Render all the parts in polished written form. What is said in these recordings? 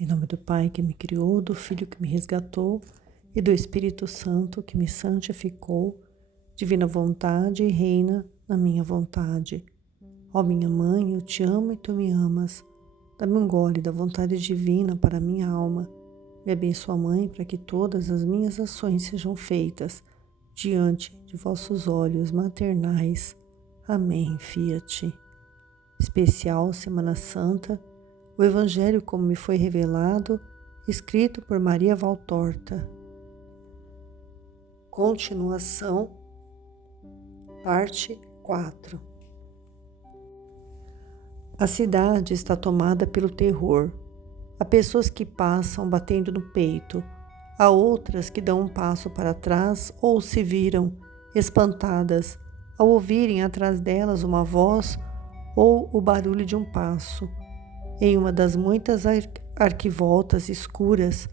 Em nome do Pai que me criou, do Filho que me resgatou e do Espírito Santo que me santificou, divina vontade reina na minha vontade. Ó minha mãe, eu te amo e tu me amas. Dá-me um gole da vontade divina para a minha alma. Me abençoa, Mãe, para que todas as minhas ações sejam feitas diante de vossos olhos maternais. Amém, Fiat. Especial Semana Santa, o Evangelho como me foi revelado, escrito por Maria Valtorta. Continuação, parte 4. A cidade está tomada pelo terror. Há pessoas que passam batendo no peito, há outras que dão um passo para trás ou se viram, espantadas, ao ouvirem atrás delas uma voz ou o barulho de um passo. Em uma das muitas arquivoltas escuras,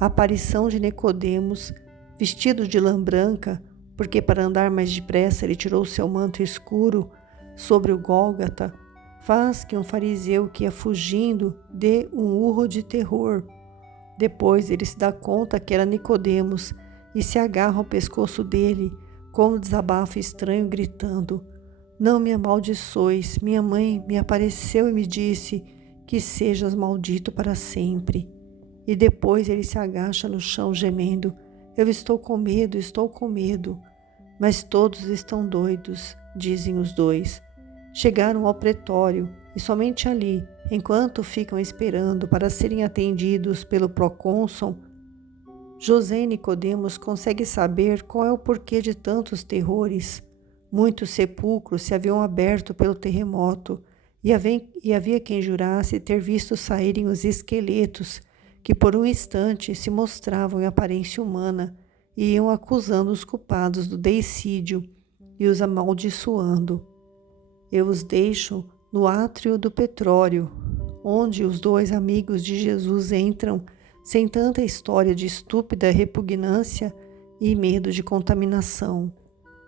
a aparição de Nicodemos, vestido de lã branca, porque para andar mais depressa ele tirou seu manto escuro sobre o Gólgata, faz que um fariseu que ia fugindo dê um urro de terror. Depois ele se dá conta que era Nicodemos e se agarra ao pescoço dele, com um desabafo estranho, gritando: "Não me amaldiçoes, minha mãe me apareceu e me disse que sejas maldito para sempre." E depois ele se agacha no chão gemendo: "Eu estou com medo, estou com medo." Mas todos estão doidos, dizem os dois. Chegaram ao pretório e somente ali, enquanto ficam esperando para serem atendidos pelo procônsul, José e Nicodemos conseguem saber qual é o porquê de tantos terrores. Muitos sepulcros se haviam aberto pelo terremoto e havia quem jurasse ter visto saírem os esqueletos que por um instante se mostravam em aparência humana e iam acusando os culpados do deicídio e os amaldiçoando. Eu os deixo no átrio do Petrório, onde os dois amigos de Jesus entram sem tanta história de estúpida repugnância e medo de contaminação.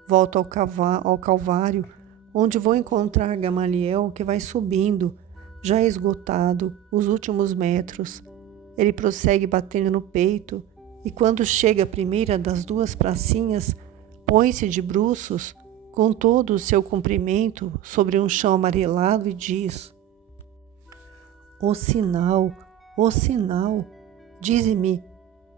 Volto ao Calvário, onde vou encontrar Gamaliel, que vai subindo, já esgotado, os últimos metros. Ele prossegue batendo no peito e, quando chega à primeira das duas pracinhas, põe-se de bruços, com todo o seu comprimento, sobre um chão amarelado e diz: o sinal, dize-me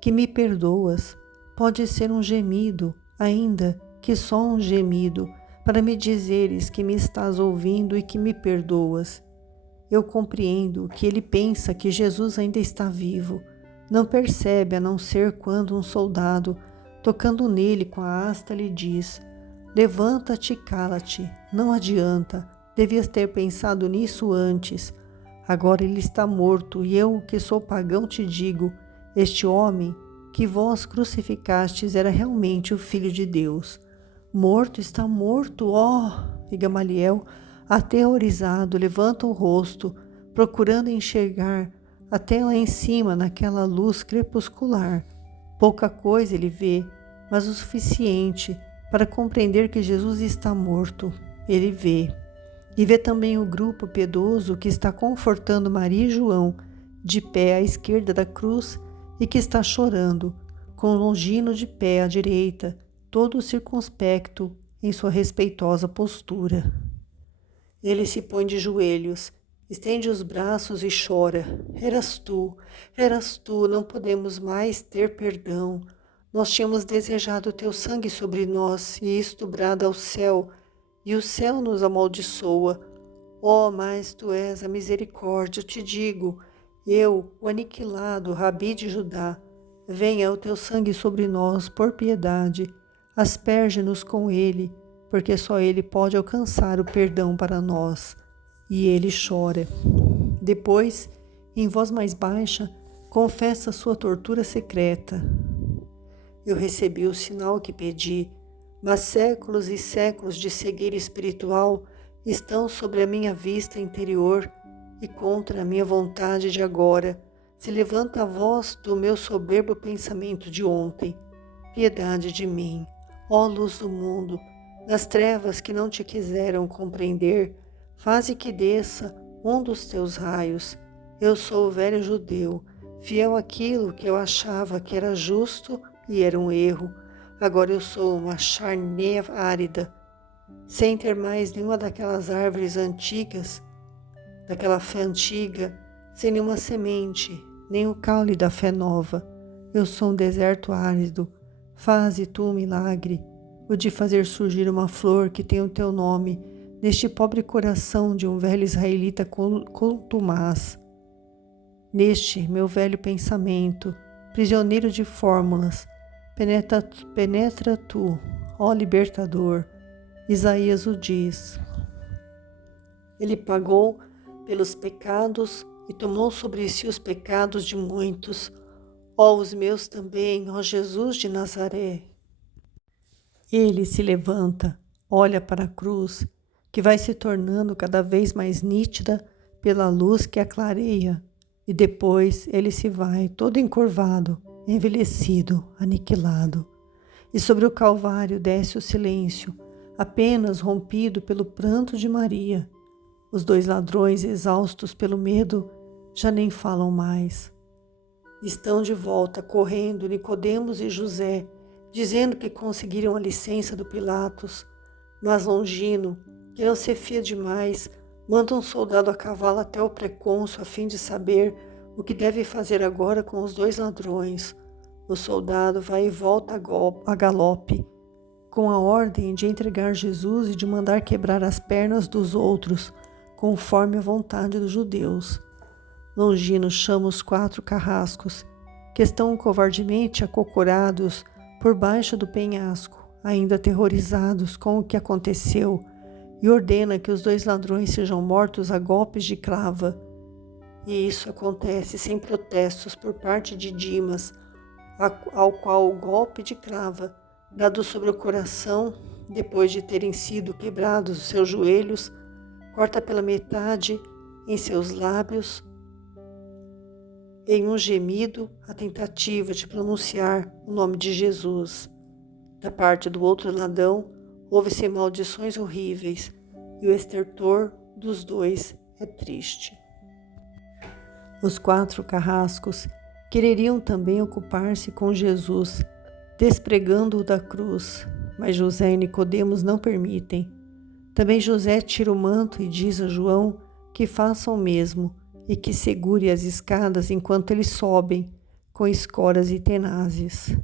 que me perdoas. Pode ser um gemido, ainda que só um gemido, para me dizeres que me estás ouvindo e que me perdoas." Eu compreendo que ele pensa que Jesus ainda está vivo. Não percebe a não ser quando um soldado, tocando nele com a asta, lhe diz: "Levanta-te e cala-te. Não adianta. Devias ter pensado nisso antes. Agora ele está morto e eu, que sou pagão, te digo: este homem que vós crucificastes era realmente o Filho de Deus." "Morto, está morto, ó!" E Gamaliel, aterrorizado, levanta o rosto, procurando enxergar até lá em cima naquela luz crepuscular. Pouca coisa ele vê, mas o suficiente para compreender que Jesus está morto. Ele vê. E vê também o grupo piedoso que está confortando Maria e João, de pé à esquerda da cruz, e que está chorando, com Longino de pé à direita, todo circunspecto em sua respeitosa postura. Ele se põe de joelhos, estende os braços e chora: eras tu, não podemos mais ter perdão. Nós tínhamos desejado teu sangue sobre nós, e isto brada ao céu, e o céu nos amaldiçoa. Ó, mas tu és a misericórdia, te digo, eu, o aniquilado, Rabi de Judá, venha o teu sangue sobre nós por piedade, asperge-nos com ele, porque só ele pode alcançar o perdão para nós. E ele chora. Depois, em voz mais baixa, confessa sua tortura secreta: eu recebi o sinal que pedi, mas séculos e séculos de cegueira espiritual estão sobre a minha vista interior, e contra a minha vontade de agora se levanta a voz do meu soberbo pensamento de ontem. Piedade de mim, ó luz do mundo, nas trevas que não te quiseram compreender, faze que desça um dos teus raios. Eu sou o velho judeu, Fiel àquilo que eu achava que era justo e era um erro, agora eu sou uma charneia árida, sem ter mais nenhuma daquelas árvores antigas, daquela fé antiga, sem nenhuma semente, nem o caule da fé nova. Eu sou um deserto árido. Faze tu um milagre, o de fazer surgir uma flor que tem o teu nome, neste pobre coração de um velho israelita contumaz. Neste meu velho pensamento, prisioneiro de fórmulas, penetra tu, ó libertador. Isaías o diz. Ele pagou pelos pecados e tomou sobre si os pecados de muitos. Ó, os meus também, ó Jesus de Nazaré. Ele se levanta, olha para a cruz, que vai se tornando cada vez mais nítida pela luz que a clareia, e depois ele se vai todo encurvado, envelhecido, aniquilado. E sobre o Calvário desce o silêncio, apenas rompido pelo pranto de Maria. Os dois ladrões, exaustos pelo medo, já nem falam mais. Estão de volta, correndo, Nicodemos e José, dizendo que conseguiram a licença do Pilatos. Mas Longino, que não se fia demais, manda um soldado a cavalo até o precônsul a fim de saber o que deve fazer agora com os dois ladrões. O soldado vai e volta a galope, com a ordem de entregar Jesus e de mandar quebrar as pernas dos outros, conforme a vontade dos judeus. Longino chama os 4 carrascos, que estão covardemente acocorados por baixo do penhasco, ainda aterrorizados com o que aconteceu, e ordena que os 2 ladrões sejam mortos a golpes de clava. E isso acontece sem protestos por parte de Dimas, ao qual o golpe de clava, dado sobre o coração, depois de terem sido quebrados os seus joelhos, corta pela metade em seus lábios, em um gemido, a tentativa de pronunciar o nome de Jesus. Da parte do outro ladrão, ouve-se maldições horríveis, e o estertor dos 2 é triste. Os 4 carrascos quereriam também ocupar-se com Jesus, despregando-o da cruz, mas José e Nicodemos não permitem. Também José tira o manto e diz a João que faça o mesmo e que segure as escadas enquanto eles sobem, com escoras e tenazes.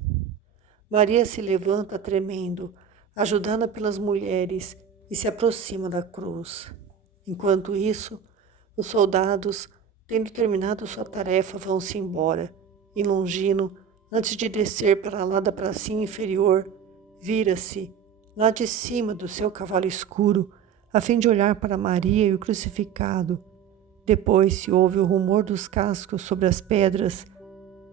Maria se levanta tremendo, ajudada pelas mulheres, e se aproxima da cruz. Enquanto isso, os soldados, tendo terminado sua tarefa, vão-se embora, e Longino, antes de descer para lá da pracinha inferior, vira-se, lá de cima do seu cavalo escuro, a fim de olhar para Maria e o crucificado. Depois se ouve o rumor dos cascos sobre as pedras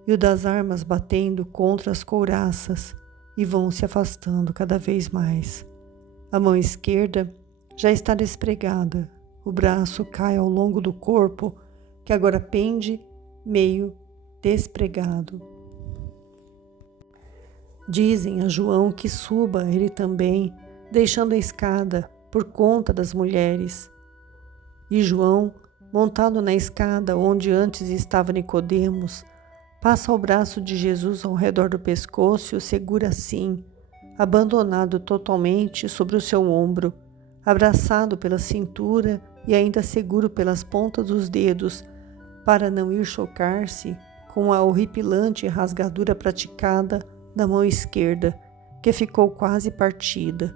e o das armas batendo contra as couraças, e vão se afastando cada vez mais. A mão esquerda já está despregada, o braço cai ao longo do corpo, que agora pende meio despregado. Dizem a João que suba ele também, deixando a escada por conta das mulheres. E João, montado na escada onde antes estava Nicodemos, passa o braço de Jesus ao redor do pescoço e o segura assim, abandonado totalmente sobre o seu ombro, abraçado pela cintura e ainda seguro pelas pontas dos dedos, para não ir chocar-se com a horripilante rasgadura praticada da mão esquerda, que ficou quase partida.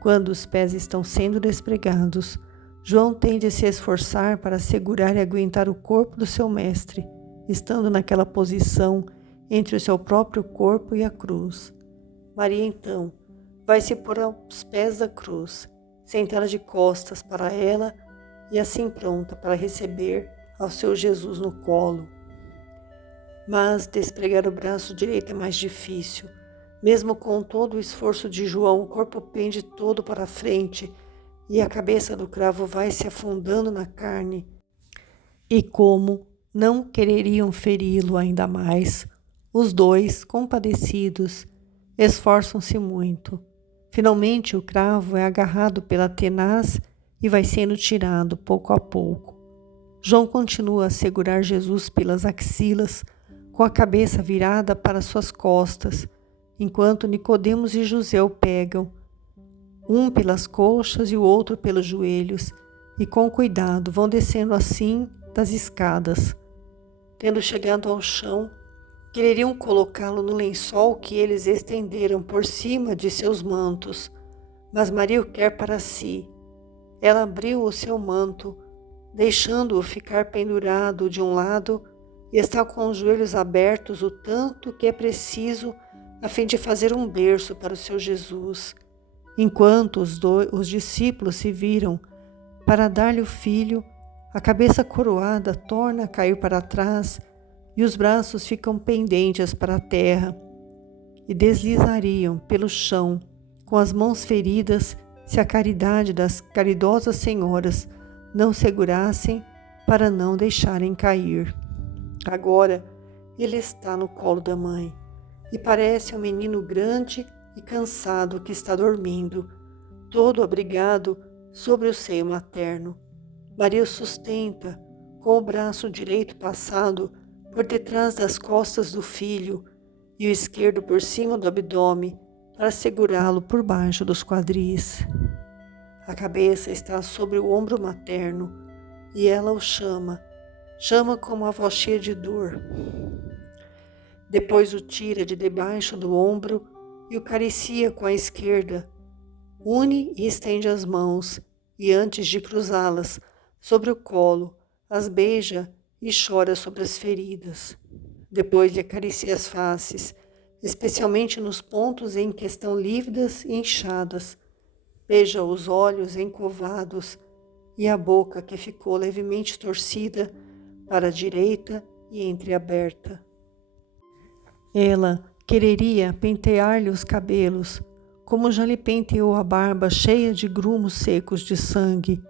Quando os pés estão sendo despregados, João tem de se esforçar para segurar e aguentar o corpo do seu mestre, estando naquela posição entre o seu próprio corpo e a cruz. Maria, então, vai se pôr aos pés da cruz, sentada de costas para ela e assim pronta para receber ao seu Jesus no colo. Mas despregar o braço direito é mais difícil. Mesmo com todo o esforço de João, o corpo pende todo para a frente e a cabeça do cravo vai se afundando na carne. E como não quereriam feri-lo ainda mais, os 2, compadecidos, esforçam-se muito. Finalmente o cravo é agarrado pela tenaz e vai sendo tirado pouco a pouco. João continua a segurar Jesus pelas axilas, com a cabeça virada para suas costas, enquanto Nicodemos e José o pegam, um pelas coxas e o outro pelos joelhos, e com cuidado vão descendo assim das escadas. Tendo chegado ao chão, queriam colocá-lo no lençol que eles estenderam por cima de seus mantos, mas Maria o quer para si. Ela abriu o seu manto, deixando-o ficar pendurado de um lado, e está com os joelhos abertos o tanto que é preciso a fim de fazer um berço para o seu Jesus. Enquanto os discípulos se viram para dar-lhe o filho, a cabeça coroada torna a cair para trás e os braços ficam pendentes para a terra e deslizariam pelo chão com as mãos feridas se a caridade das caridosas senhoras não segurassem para não deixarem cair. Agora ele está no colo da mãe e parece um menino grande e cansado que está dormindo, todo abrigado sobre o seio materno. Maria o sustenta com o braço direito passado por detrás das costas do filho e o esquerdo por cima do abdômen para segurá-lo por baixo dos quadris. A cabeça está sobre o ombro materno e ela o chama com uma voz cheia de dor. Depois o tira de debaixo do ombro e o acaricia com a esquerda. Une e estende as mãos e, antes de cruzá-las sobre o colo, as beija e chora sobre as feridas. Depois lhe acaricia as faces, especialmente nos pontos em que estão lívidas e inchadas. Beija os olhos encovados e a boca que ficou levemente torcida para a direita e entreaberta. Ela quereria pentear-lhe os cabelos, como já lhe penteou a barba cheia de grumos secos de sangue,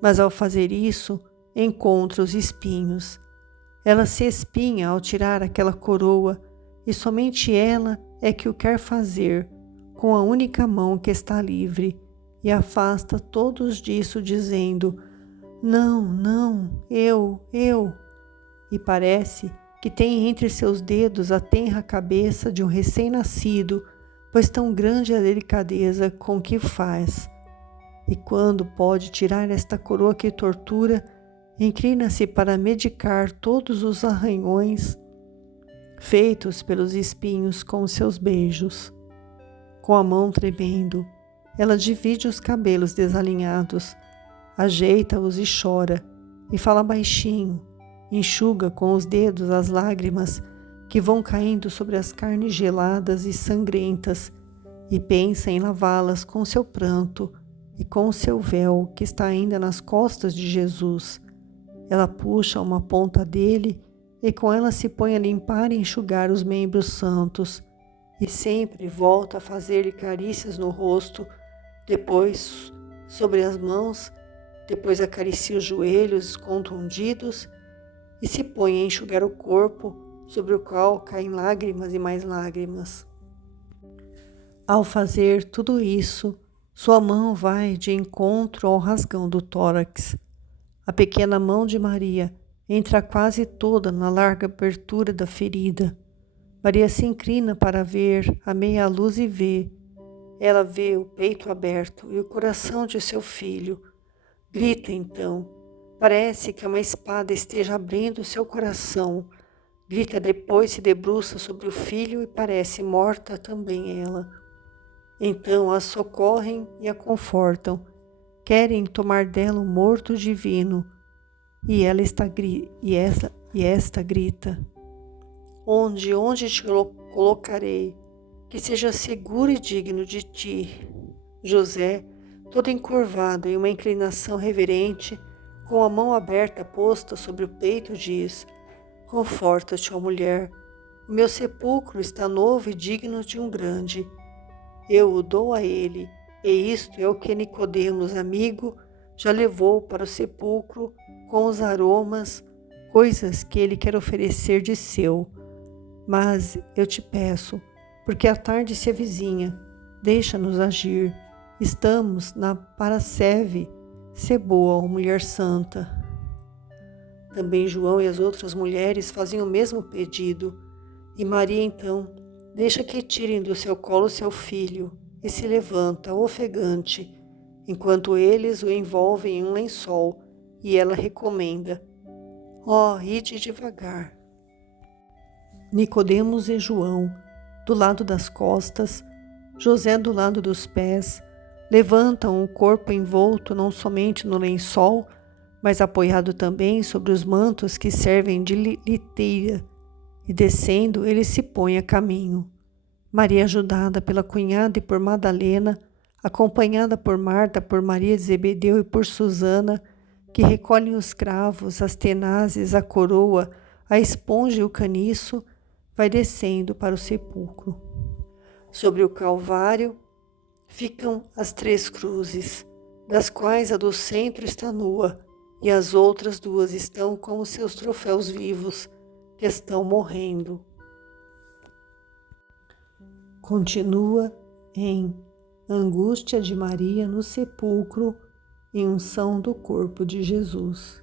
mas ao fazer isso, encontra os espinhos. Ela se espinha ao tirar aquela coroa, e somente ela é que o quer fazer, com a única mão que está livre, e afasta todos disso, dizendo: não, não, eu. E parece que tem entre seus dedos a tenra cabeça de um recém-nascido, pois tão grande é a delicadeza com que o faz. E quando pode tirar esta coroa que tortura, inclina-se para medicar todos os arranhões feitos pelos espinhos com os seus beijos. Com a mão tremendo, ela divide os cabelos desalinhados, ajeita-os e chora, e fala baixinho, enxuga com os dedos as lágrimas que vão caindo sobre as carnes geladas e sangrentas, e pensa em lavá-las com seu pranto e com o seu véu que está ainda nas costas de Jesus. Ela puxa uma ponta dele e com ela se põe a limpar e enxugar os membros santos, e sempre volta a fazer-lhe carícias no rosto, depois sobre as mãos, depois acaricia os joelhos contundidos e se põe a enxugar o corpo, sobre o qual caem lágrimas e mais lágrimas. Ao fazer tudo isso, sua mão vai de encontro ao rasgão do tórax. A pequena mão de Maria entra quase toda na larga abertura da ferida. Maria se inclina para ver a meia luz e vê. Ela vê o peito aberto e o coração de seu filho. Grita então. Parece que uma espada esteja abrindo seu coração. Grita, depois se debruça sobre o filho e parece morta também ela. Então a socorrem e a confortam. Querem tomar dela o morto divino. E esta grita: Onde te colocarei, que seja seguro e digno de ti? José, todo encurvado em uma inclinação reverente, com a mão aberta posta sobre o peito, diz: Conforta-te, ó mulher, o meu sepulcro está novo e digno de um grande. Eu o dou a ele, e isto é o que Nicodemos, amigo, já levou para o sepulcro com os aromas, coisas que ele quer oferecer de seu. Mas eu te peço, porque a tarde se avizinha, deixa-nos agir. Estamos na Parasceve, sê boa, ó mulher santa. Também João e as outras mulheres faziam o mesmo pedido. E Maria, então, deixa que tirem do seu colo seu filho e se levanta, ofegante, enquanto eles o envolvem em um lençol, e ela recomenda: ide devagar. Nicodemos e João, do lado das costas, José do lado dos pés, levantam o corpo envolto não somente no lençol, mas apoiado também sobre os mantos que servem de liteira, e descendo ele se põe a caminho. Maria, ajudada pela cunhada e por Madalena, acompanhada por Marta, por Maria de Zebedeu e por Susana, que recolhem os cravos, as tenazes, a coroa, a esponja e o caniço, vai descendo para o sepulcro. Sobre o Calvário ficam as 3 cruzes, das quais a do centro está nua, e as outras 2 estão como seus troféus vivos, que estão morrendo. Continua em Angústia de Maria no sepulcro e unção do corpo de Jesus.